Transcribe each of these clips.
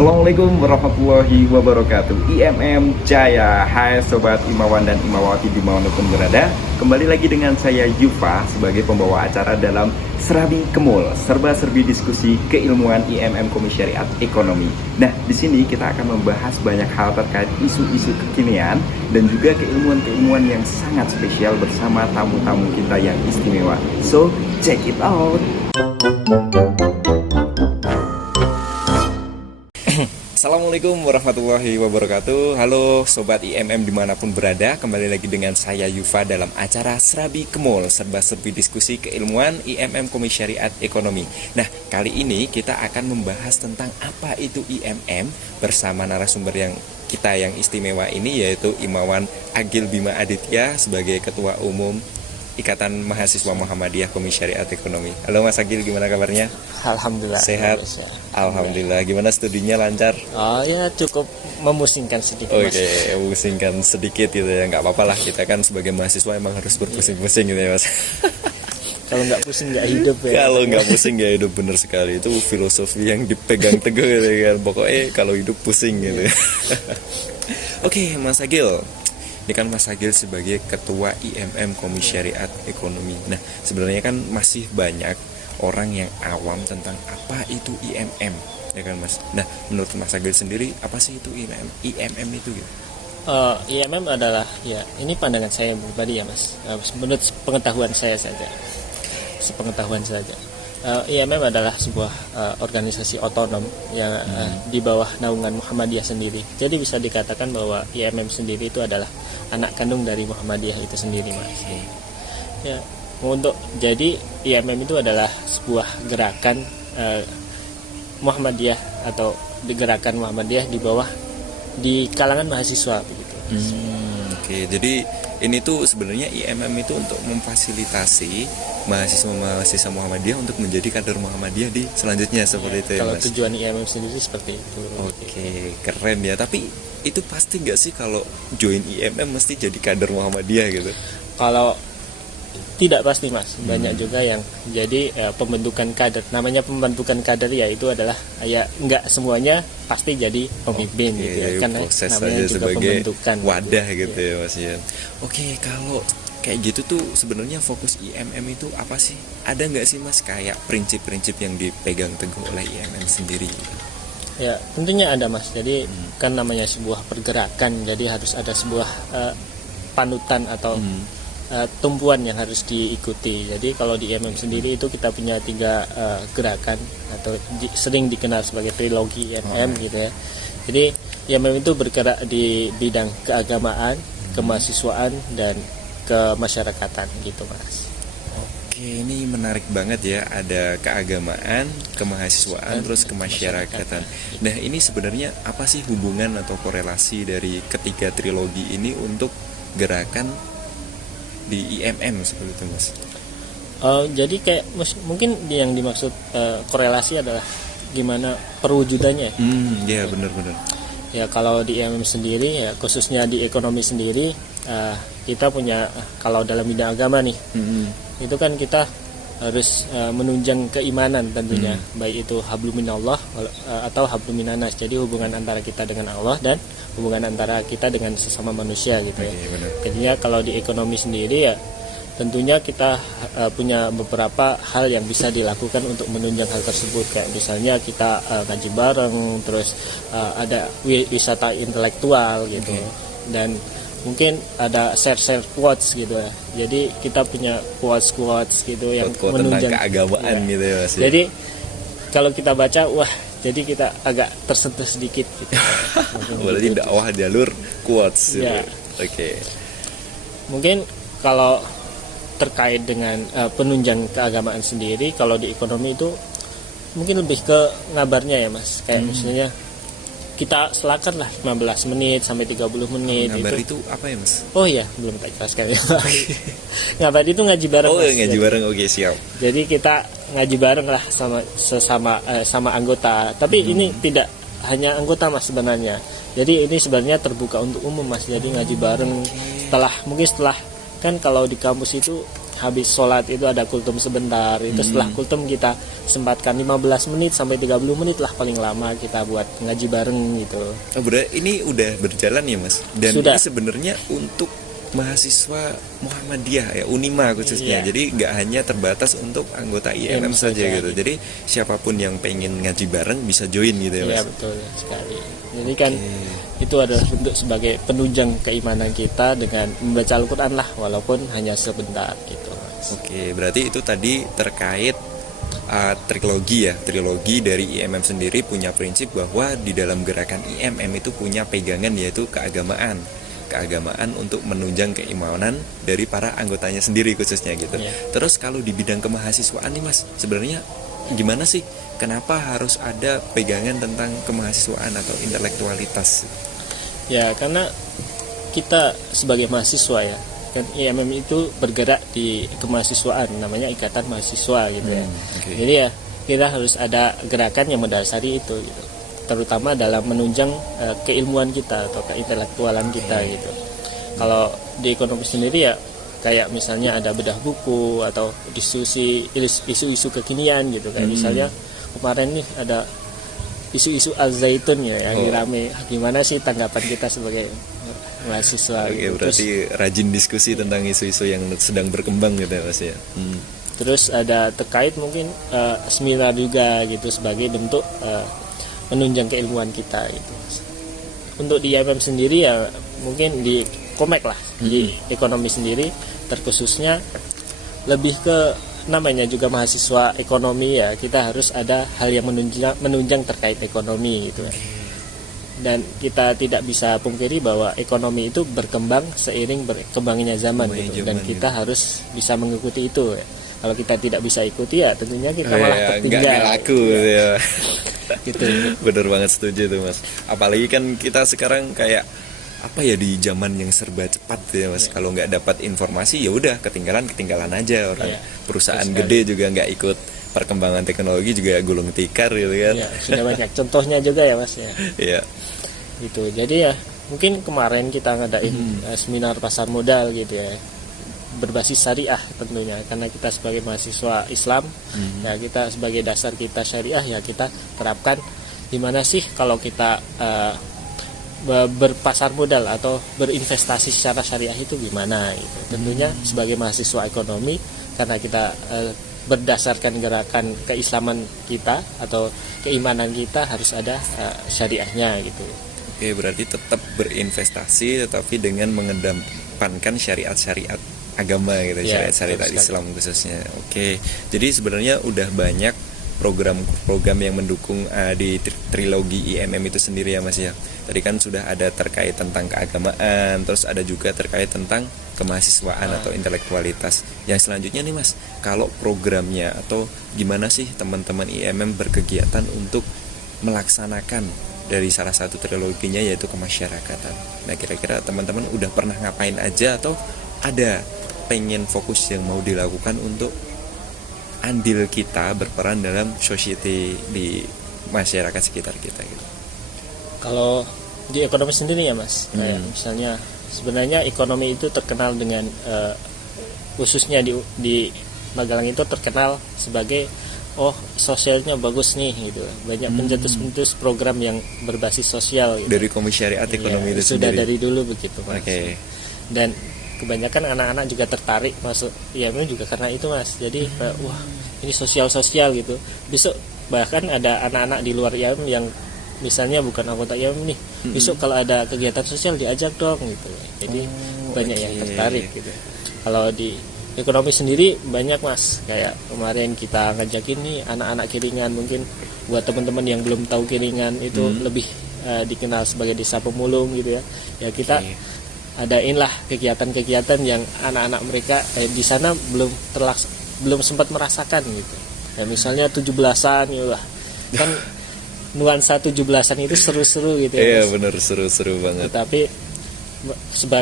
Assalamualaikum warahmatullahi wabarakatuh. IMM Jaya. Hai sobat Imawan dan Imawati dimanapun berada. Kembali lagi dengan saya Yufa sebagai pembawa acara dalam Serabi Kemul, serba-serbi diskusi keilmuan IMM Komisariat Ekonomi. Nah, di sini kita akan membahas banyak hal terkait isu-isu kekinian dan juga keilmuan-keilmuan yang sangat spesial bersama tamu-tamu kita yang istimewa. So, check it out. Assalamualaikum warahmatullahi wabarakatuh. Halo Sobat IMM dimanapun berada. Kembali lagi dengan saya Yufa dalam acara Serabi Kemul, serba-serbi diskusi keilmuan IMM Komisariat Ekonomi. Nah, kali ini kita akan membahas tentang apa itu IMM bersama narasumber kita yang istimewa ini, yaitu Imawan Agil Bima Aditya sebagai Ketua Umum Ikatan Mahasiswa Muhammadiyah Komisariat Ekonomi. Halo Mas Agil, gimana kabarnya? Alhamdulillah. Sehat? Alhamdulillah. Gimana studinya, lancar? Oh ya, cukup memusingkan sedikit. Oke, memusingkan sedikit gitu ya. Nggak apa-apa lah, kita kan sebagai mahasiswa emang harus berpusing-pusing gitu ya Mas. Kalau nggak pusing nggak hidup ya. Kalau nggak pusing nggak hidup, bener sekali. Itu filosofi yang dipegang teguh gitu kan. Pokoknya kalau hidup pusing gitu. Oke, Mas Agil. Ini kan Mas Agil sebagai Ketua IMM Komisariat Ekonomi. Nah, sebenarnya kan masih banyak orang yang awam tentang apa itu IMM, ya kan Mas? Nah, menurut Mas Agil sendiri, apa sih itu IMM? IMM itu gitu? IMM adalah, ya ini pandangan saya pribadi ya Mas. Menurut pengetahuan saya saja, sepengetahuan saja. IMM adalah sebuah organisasi otonom yang di bawah naungan Muhammadiyah sendiri. Jadi bisa dikatakan bahwa IMM sendiri itu adalah anak kandung dari Muhammadiyah itu sendiri, Mas. Ya, jadi IMM itu adalah sebuah gerakan Muhammadiyah atau gerakan Muhammadiyah di kalangan mahasiswa begitu. Oke, jadi ini tuh sebenarnya IMM itu untuk memfasilitasi mahasiswa Muhammadiyah untuk menjadi kader Muhammadiyah di selanjutnya seperti itu ya Kalau Mas. tujuan IMM sendiri seperti itu. Oke, keren ya. Tapi itu pasti nggak sih kalau join IMM mesti jadi kader Muhammadiyah gitu? Kalau tidak pasti Mas, banyak juga yang jadi pembentukan kader. Namanya pembentukan kader ya itu adalah ya nggak semuanya pasti jadi pemimpin gitu ya. Karena proses namanya aja juga sebagai pembentukan wadah gitu ya Mas ya. Oke, kalau kayak gitu tuh sebenarnya fokus IMM itu apa sih? Ada nggak sih Mas kayak prinsip-prinsip yang dipegang teguh oleh IMM sendiri? Ya tentunya ada Mas. Jadi kan namanya sebuah pergerakan, jadi harus ada sebuah panutan atau tumpuan yang harus diikuti. Jadi kalau di IMM sendiri itu kita punya 3 gerakan atau sering dikenal sebagai trilogi IMM gitu ya. Jadi IMM itu bergerak di bidang keagamaan, kemahasiswaan dan kemasyarakatan gitu Mas. Oke, ini menarik banget ya. Ada keagamaan, kemahasiswaan, terus kemasyarakatan. Nah, ini sebenarnya apa sih hubungan atau korelasi dari ketiga trilogi ini untuk gerakan di IMM seperti itu Mas? Jadi kayak mungkin yang dimaksud korelasi adalah gimana perwujudannya. Ya benar-benar. Ya kalau di IMM sendiri ya khususnya di ekonomi sendiri kita punya kalau dalam bidang agama nih itu kan kita harus menunjang keimanan tentunya, baik itu hablum minallah atau hablum minanas. Jadi hubungan antara kita dengan Allah dan hubungan antara kita dengan sesama manusia gitu ya. Jadinya kalau di ekonomi sendiri ya tentunya kita punya beberapa hal yang bisa dilakukan untuk menunjang hal tersebut, kayak misalnya kita ngaji bareng, terus ada wisata intelektual gitu, dan mungkin ada share quotes gitu ya. Jadi kita punya quotes gitu yang menunjang tentang keagamaan ya. Gitu ya Mas. Jadi kalau kita baca, wah jadi kita agak tersentuh sedikit gitu. Berarti dakwah jalur quotes gitu. Ya. Oke. Mungkin kalau terkait dengan penunjang keagamaan sendiri, kalau di ekonomi itu mungkin lebih ke ngabarnya ya Mas. Kayak misalnya kita selakan lah 15 menit sampai 30 menit. Ngabar itu apa ya Mas? Oh iya, belum tak jelaskan ya. Ngabar itu ngaji bareng. Oh, Mas. ngaji bareng, oke siap. Jadi kita ngaji bareng lah sama anggota. Tapi ini tidak hanya anggota Mas sebenarnya. Jadi ini sebenarnya terbuka untuk umum Mas. Jadi ngaji bareng setelah kan kalau di kampus itu habis sholat itu ada kultum sebentar. Itu setelah kultum kita sempatkan 15 menit sampai 30 menit lah paling lama kita buat ngaji bareng gitu. Oh, berarti ini udah berjalan ya Mas? Dan Sudah. ini sebenarnya untuk mahasiswa Muhammadiyah ya, Unima khususnya. Iya. Jadi nggak hanya terbatas untuk anggota IMM saja saja, gitu. gitu. Jadi siapapun yang pengen ngaji bareng bisa join gitu ya Mas? Iya betul sekali. Jadi kan itu adalah bentuk sebagai penunjang keimanan kita dengan membaca Al-Quran lah, walaupun hanya sebentar gitu Mas. Oke, berarti itu tadi terkait trilogi dari IMM sendiri punya prinsip bahwa di dalam gerakan IMM itu punya pegangan yaitu keagamaan untuk menunjang keimanan dari para anggotanya sendiri khususnya gitu. Iya. Terus kalau di bidang kemahasiswaan nih Mas, sebenarnya gimana sih? Kenapa harus ada pegangan tentang kemahasiswaan atau intelektualitas? Ya karena kita sebagai mahasiswa ya, kan IMM itu bergerak di kemahasiswaan, namanya Ikatan Mahasiswa gitu ya. Oke. Jadi ya kita harus ada gerakan yang mendasari itu gitu, terutama dalam menunjang keilmuan kita atau keintelektualan kita gitu. Kalau di ekonomi sendiri ya kayak misalnya ada bedah buku atau diskusi isu-isu kekinian gitu, kayak misalnya kemarin nih ada isu-isu Al-Zaitun ya yang rame. Gimana sih tanggapan kita sebagai mahasiswa Oke, gitu. berarti rajin diskusi tentang isu-isu yang sedang berkembang gitu ya Mas ya. Terus ada terkait mungkin seminar juga gitu sebagai bentuk menunjang keilmuan kita gitu. Untuk di IMM sendiri ya mungkin di Komek lah, di ekonomi sendiri terkhususnya lebih ke namanya juga mahasiswa ekonomi ya, kita harus ada hal yang menunjang terkait ekonomi gitu ya. Dan kita tidak bisa pungkiri bahwa ekonomi itu berkembang seiring berkembangnya zaman gitu, dan kita harus bisa mengikuti itu ya. Kalau kita tidak bisa ikuti ya tentunya kita malah tertinggal. Nggak laku gitu ya. Gitu. Bener banget, setuju tuh Mas. Apalagi kan kita sekarang kayak apa ya, di zaman yang serba cepat ya Mas. Kalau nggak dapat informasi ya udah ketinggalan aja orang. Perusahaan gede juga nggak ikut perkembangan teknologi juga gulung tikar gitu kan. Ya, sudah banyak contohnya juga ya Mas ya. Iya. Gitu. Jadi ya mungkin kemarin kita ngadain seminar pasar modal gitu ya, berbasis syariah tentunya, karena kita sebagai mahasiswa Islam ya, kita sebagai dasar kita syariah ya, kita terapkan gimana sih kalau kita berpasar modal atau berinvestasi secara syariah itu gimana gitu. Tentunya sebagai mahasiswa ekonomi, karena kita berdasarkan gerakan keislaman kita atau keimanan kita harus ada syariahnya gitu. Oke, berarti tetap berinvestasi tetapi dengan mengedepankan syariat-syariat agama gitu, Ya, syariat-syariat Islam khususnya. Oke, jadi sebenarnya udah banyak program-program yang mendukung di trilogi IMM itu sendiri ya Mas ya. Tadi kan sudah ada terkait tentang keagamaan, terus ada juga terkait tentang kemahasiswaan atau intelektualitas. Yang selanjutnya nih Mas, kalau programnya atau gimana sih teman-teman IMM berkegiatan untuk melaksanakan dari salah satu triloginya yaitu kemasyarakatan. Nah, kira-kira teman-teman udah pernah ngapain aja atau ada pengen fokus yang mau dilakukan untuk andil kita berperan dalam society di masyarakat sekitar kita gitu. Kalau di ekonomi sendiri ya Mas, kayak misalnya sebenarnya ekonomi itu terkenal dengan khususnya di Magelang itu terkenal sebagai sosialnya bagus nih gitu. Banyak pencetus program yang berbasis sosial gitu. Dari Komisariat Ekonomi itu sudah sendiri. dari dulu begitu Mas. Oke. Dan kebanyakan anak-anak juga tertarik masuk IMM juga karena itu Mas. Jadi wah, ini sosial gitu. Besok bahkan ada anak-anak di luar IMM yang misalnya bukan anggota IMM nih, besok kalau ada kegiatan sosial diajak dong gitu. Jadi banyak yang tertarik gitu. Kalau di ekonomi sendiri banyak Mas, kayak kemarin kita ngajakin nih anak-anak Kiringan, mungkin buat teman-teman yang belum tahu Kiringan itu lebih dikenal sebagai desa pemulung gitu ya. Ya kita adain lah kegiatan-kegiatan yang anak-anak mereka di sana belum sempat merasakan gitu. Ya misalnya 17-an gitu lah. Kan nuansa 17-an itu seru-seru gitu ya. Iya benar, seru-seru banget. Tapi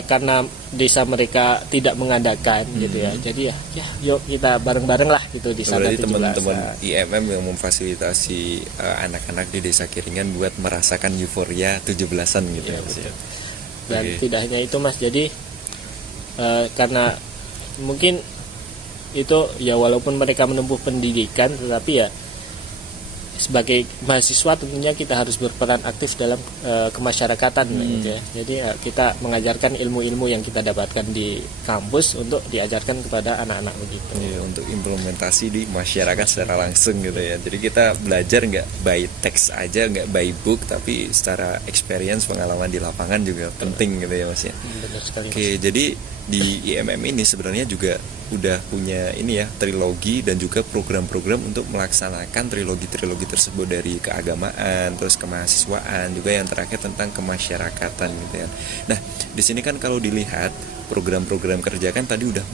karena desa mereka tidak mengadakan gitu ya. Jadi ya yuk kita bareng-bareng lah gitu di sana. Berarti teman-teman IMM yang memfasilitasi anak-anak di desa Kiringan buat merasakan euforia 17-an gitu ya, Mas ya. Dan tidak hanya itu Mas, jadi karena mungkin itu ya walaupun mereka menempuh pendidikan, tetapi ya sebagai mahasiswa tentunya kita harus berperan aktif dalam kemasyarakatan gitu ya. Jadi kita mengajarkan ilmu-ilmu yang kita dapatkan di kampus untuk diajarkan kepada anak-anak begitu. Iya, untuk implementasi di masyarakat secara langsung gitu ya. Jadi kita belajar nggak by text aja, nggak by book, tapi secara experience, pengalaman di lapangan juga penting gitu ya Mas ya. Benar sekali. Oke, jadi di IMM ini sebenarnya juga udah punya ini ya, trilogi dan juga program-program untuk melaksanakan trilogi tersebut, dari keagamaan, terus kemahasiswaan, juga yang terakhir tentang kemasyarakatan gitu ya. Nah, di sini kan kalau dilihat program-program kerja kan tadi udah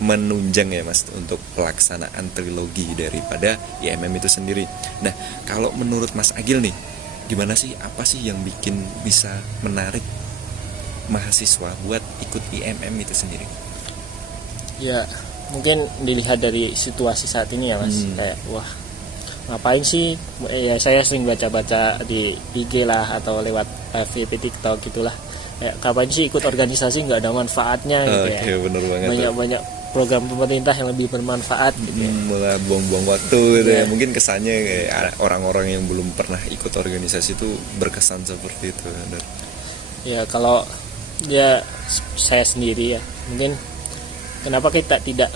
menunjang ya Mas untuk pelaksanaan trilogi daripada IMM itu sendiri. Nah, kalau menurut Mas Agil nih, gimana sih, apa sih yang bikin bisa menarik mahasiswa buat ikut IMM itu sendiri? Ya mungkin dilihat dari situasi saat ini ya Mas, kayak wah ngapain sih ya, saya sering baca-baca di IG lah atau lewat FYP TikTok gitulah, kayak ngapain sih ikut organisasi nggak ada manfaatnya gitu ya. Oke, bener banget. Banyak program pemerintah yang lebih bermanfaat gitu ya. Malah buang-buang waktu gitu ya. Mungkin kesannya kayak orang-orang yang belum pernah ikut organisasi itu berkesan seperti itu. Ya kalau ya saya sendiri ya, mungkin kenapa kita tidak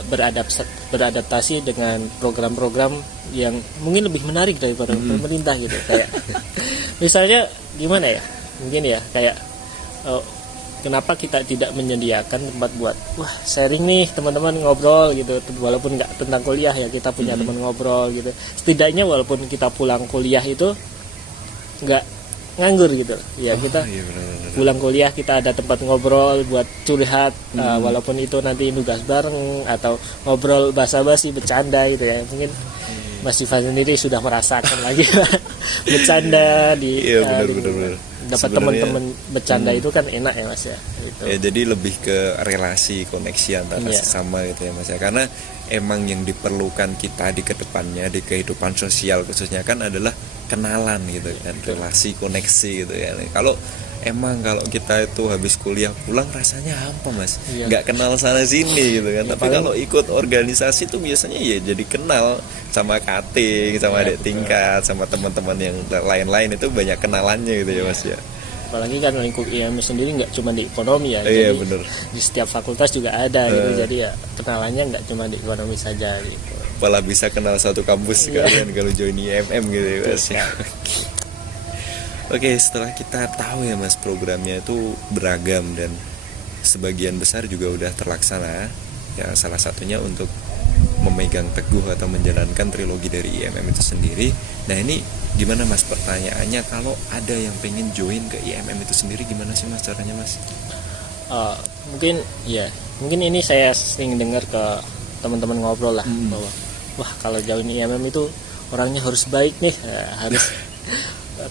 beradaptasi dengan program-program yang mungkin lebih menarik daripada pemerintah gitu, kayak misalnya gimana ya, mungkin ya kayak kenapa kita tidak menyediakan tempat buat sharing nih teman-teman, ngobrol gitu, walaupun nggak tentang kuliah ya, kita punya teman ngobrol gitu, setidaknya walaupun kita pulang kuliah itu nggak nganggur gitu ya, kita pulang kuliah kita ada tempat ngobrol buat curhat, walaupun itu nanti nugas bareng atau ngobrol basa-basi bercanda gitu ya. Mungkin Mas Ivan sendiri sudah merasakan lagi bercanda di benar. dapat teman-teman bercanda itu kan enak ya Mas ya gitu. Ya, jadi lebih ke relasi, koneksi antara sesama gitu ya Mas ya, karena emang yang diperlukan kita di kedepannya di kehidupan sosial khususnya kan adalah kenalan gitu kan, relasi, koneksi gitu ya. Kalau kita itu habis kuliah pulang rasanya hampa Mas, nggak kenal sana sini gitu kan. Tapi kalau ikut organisasi tuh biasanya ya jadi kenal sama kating, sama adik tingkat, sama teman-teman yang lain-lain, itu banyak kenalannya gitu ya Mas ya. Apalagi kan lingkup IMM sendiri nggak cuma di ekonomi ya, jadi bener. Di setiap fakultas juga ada gitu, jadi ya kenalannya nggak cuma di ekonomi saja gitu. Malah bisa kenal satu kampus sekalian kalau join IMM gitu ya Mas ya. Oke, setelah kita tahu ya Mas programnya itu beragam dan sebagian besar juga udah terlaksana ya, salah satunya untuk memegang teguh atau menjalankan trilogi dari IMM itu sendiri. Nah ini gimana Mas, pertanyaannya, kalau ada yang pengen join ke IMM itu sendiri gimana sih Mas caranya Mas? Mungkin ini saya sering dengar ke teman-teman ngobrol lah, bahwa wah kalau join IMM itu orangnya harus baik nih, harus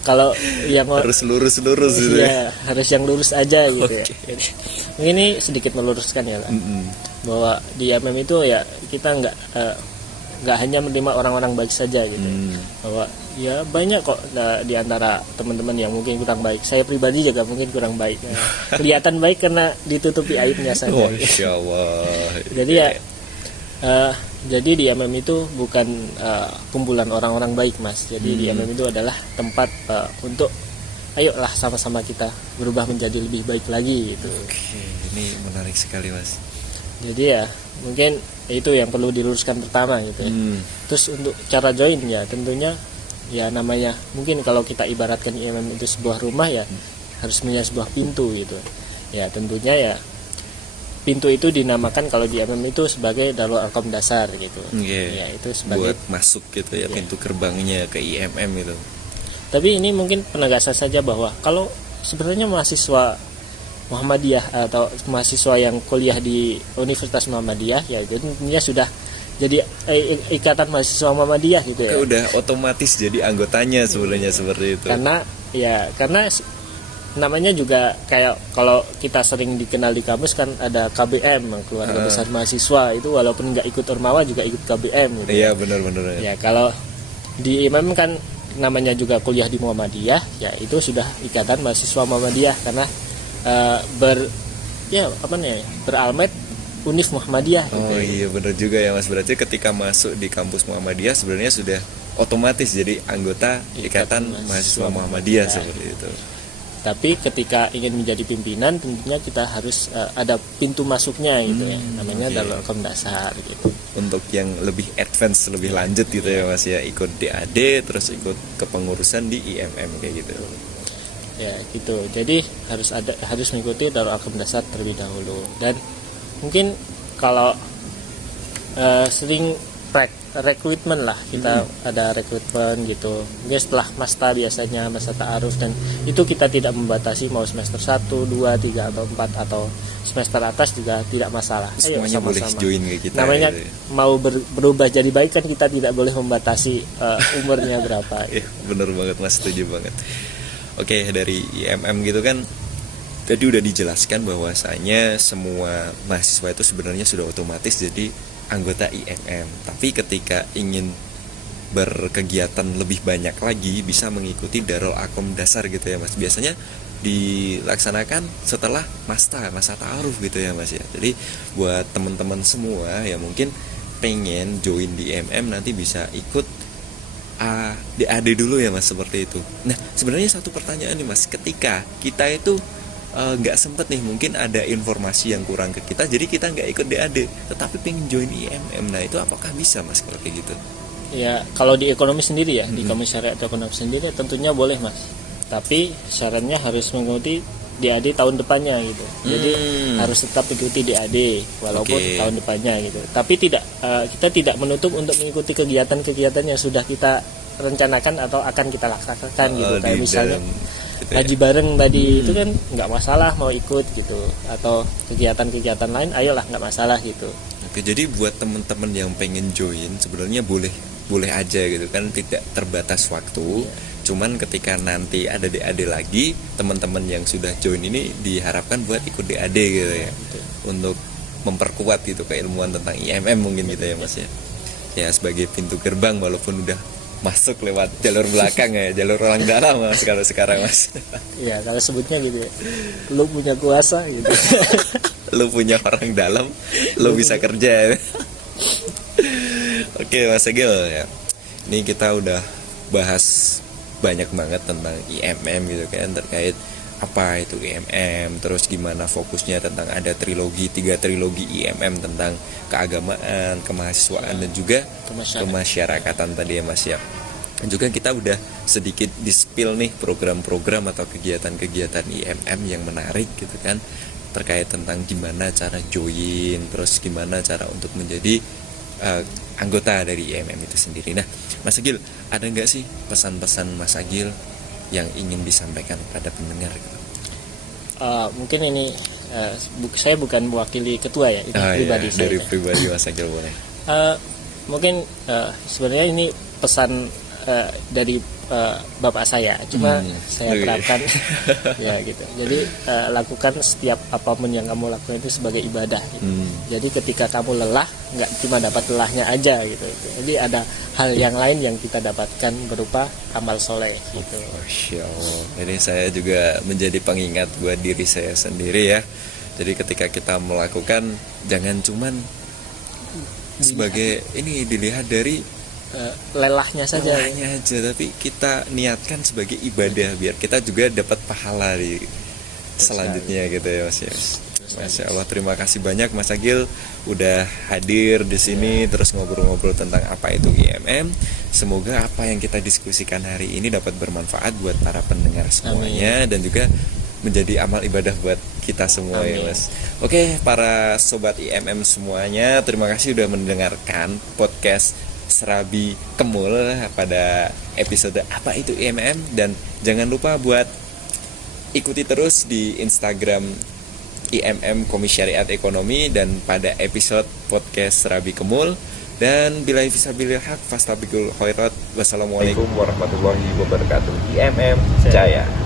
kalau yang harus lurus gitu ya, harus yang lurus aja gitu ya. Mungkin ini sedikit meluruskan ya, bahwa di IMM itu ya kita nggak hanya menerima orang-orang baik saja gitu, bahwa ya banyak kok di antara teman-teman yang mungkin kurang baik. Saya pribadi juga mungkin kurang baik, kelihatan baik karena ditutupi aibnya saja. Masya Allah. Jadi ya jadi di IMM itu bukan kumpulan orang-orang baik Mas. Jadi di IMM itu adalah tempat untuk ayolah sama-sama kita berubah menjadi lebih baik lagi gitu. Oke, ini menarik sekali Mas. Jadi ya mungkin itu yang perlu diluruskan pertama gitu ya. Terus untuk cara join ya tentunya ya namanya mungkin kalau kita ibaratkan IMM itu sebuah rumah ya, harus punya sebuah pintu gitu. Ya tentunya ya pintu itu dinamakan kalau di IMM itu sebagai Darul Arqam dasar gitu. Ya itu sebagai buat masuk gitu ya, pintu gerbangnya ke IMM itu. Tapi ini mungkin penegasan saja bahwa kalau sebenarnya mahasiswa Muhammadiyah atau mahasiswa yang kuliah di Universitas Muhammadiyah ya tentunya sudah jadi ikatan mahasiswa Muhammadiyah gitu ya. Udah otomatis jadi anggotanya sebenarnya seperti itu. Karena namanya juga kayak kalau kita sering dikenal di kampus kan ada KBM, keluarga besar mahasiswa, itu walaupun nggak ikut Ormawa juga ikut KBM gitu. Iya benar ya. Kalau di IMM kan namanya juga kuliah di Muhammadiyah ya, itu sudah ikatan mahasiswa Muhammadiyah karena beralmet Univ Muhammadiyah gitu. Oh iya benar juga ya Mas, berarti ketika masuk di kampus Muhammadiyah sebenarnya sudah otomatis jadi anggota Ikatan Mahasiswa Muhammadiyah seperti itu. Tapi ketika ingin menjadi pimpinan tentunya kita harus ada pintu masuknya gitu ya, namanya Darul Arqam Dasar gitu. Untuk yang lebih advance, lebih lanjut gitu ya Mas ya, ikut DAD terus ikut kepengurusan di IMM kayak gitu. Ya gitu. Jadi harus mengikuti Darul Arqam Dasar terlebih dahulu. Dan mungkin kalau sering rekrutmen lah, kita ada rekrutmen gitu. Mungkin setelah masta biasanya masa ta'aruf, dan itu kita tidak membatasi mau semester 1, 2, 3 atau 4 atau semester atas juga tidak masalah. Ayo Semuanya boleh join kayak kita. Namanya gitu ya. mau berubah jadi baik kan kita tidak boleh membatasi umurnya berapa. Ya, bener banget Mas, setuju banget. Oke, dari IMM gitu kan tadi udah dijelaskan bahwasanya semua mahasiswa itu sebenarnya sudah otomatis jadi anggota IMM. Tapi ketika ingin berkegiatan lebih banyak lagi bisa mengikuti Darul Arqam Dasar gitu ya Mas. Biasanya dilaksanakan setelah masa ta'aruf gitu ya Mas ya. Jadi buat teman-teman semua yang mungkin pengen join di IMM nanti bisa ikut DAD dulu ya Mas, seperti itu. Nah sebenarnya satu pertanyaan nih Mas, ketika kita itu nggak sempet nih, mungkin ada informasi yang kurang ke kita jadi kita nggak ikut DAD tetapi pengen join IMM, nah itu apakah bisa Mas kalau kayak gitu? Ya kalau di ekonomi sendiri ya, di Komisi Syariat Ekonomi sendiri tentunya boleh Mas, tapi syaratnya harus mengikuti DAD tahun depannya gitu. Jadi harus tetap mengikuti DAD walaupun tahun depannya gitu. Tapi kita tidak menutup untuk mengikuti kegiatan-kegiatan yang sudah kita rencanakan atau akan kita laksanakan gitu. Kayak misalnya ngaji bareng tadi itu kan nggak masalah mau ikut gitu, atau kegiatan-kegiatan lain ayolah nggak masalah gitu. Oke, jadi buat teman-teman yang pengen join sebenarnya boleh aja gitu kan, tidak terbatas waktu. Cuman ketika nanti ada DAD lagi, teman-teman yang sudah join ini diharapkan buat ikut DAD gitu ya. Untuk memperkuat gitu keilmuan tentang IMM mungkin gitu ya Mas ya. Ya sebagai pintu gerbang walaupun udah masuk lewat jalur belakang ya, jalur orang dalam Mas kalau sekarang Mas. Iya, kalau sebutnya gitu ya. Lu punya kuasa gitu. Lu punya orang dalam, lu bisa kerja. Oke Mas Agil ya. Ini kita udah bahas banyak banget tentang IMM gitu kan, terkait apa itu IMM, terus gimana fokusnya tentang ada 3 trilogi IMM tentang keagamaan, kemahasiswaan dan juga kemasyarakatan tadi ya Mas ya. Dan juga kita udah sedikit di-spill nih program-program atau kegiatan-kegiatan IMM yang menarik gitu kan, terkait tentang gimana cara join, terus gimana cara untuk menjadi anggota dari IMM itu sendiri. Nah Mas Agil, ada nggak sih pesan-pesan Mas Agil yang ingin disampaikan pada pendengar gitu? Mungkin ini saya bukan mewakili ketua ya, ini pribadi saya. Dari pribadi Mas Agil boleh. Mungkin sebenarnya ini pesan dari bapak saya, cuma saya terapkan ya gitu. Jadi lakukan setiap apapun yang kamu lakukan itu sebagai ibadah gitu. Jadi ketika kamu lelah, nggak cuma dapat lelahnya aja gitu. Jadi ada hal yang lain yang kita dapatkan berupa amal soleh gitu. Masya Allah. Ini saya juga menjadi pengingat buat diri saya sendiri ya. Jadi ketika kita melakukan, jangan cuman sebagai ini dilihat dari lelahnya saja, tapi kita niatkan sebagai ibadah biar kita juga dapat pahala di selanjutnya gitu ya Mas ya. Masya Allah, terima kasih banyak Mas Agil udah hadir di sini terus ngobrol-ngobrol tentang apa itu IMM. Semoga apa yang kita diskusikan hari ini dapat bermanfaat buat para pendengar semuanya. Amin. Dan juga menjadi amal ibadah buat kita semua. Amin. Ya Mas. Oke, para sobat IMM semuanya, terima kasih udah mendengarkan podcast Serabi Kemul pada episode apa itu IMM, dan jangan lupa buat ikuti terus di Instagram IMM Komisi Syariat Ekonomi dan pada episode podcast Serabi Kemul. Dan bila fisabilil haq fastabiqul khairat. Wassalamualaikum warahmatullahi wabarakatuh. IMM Jaya.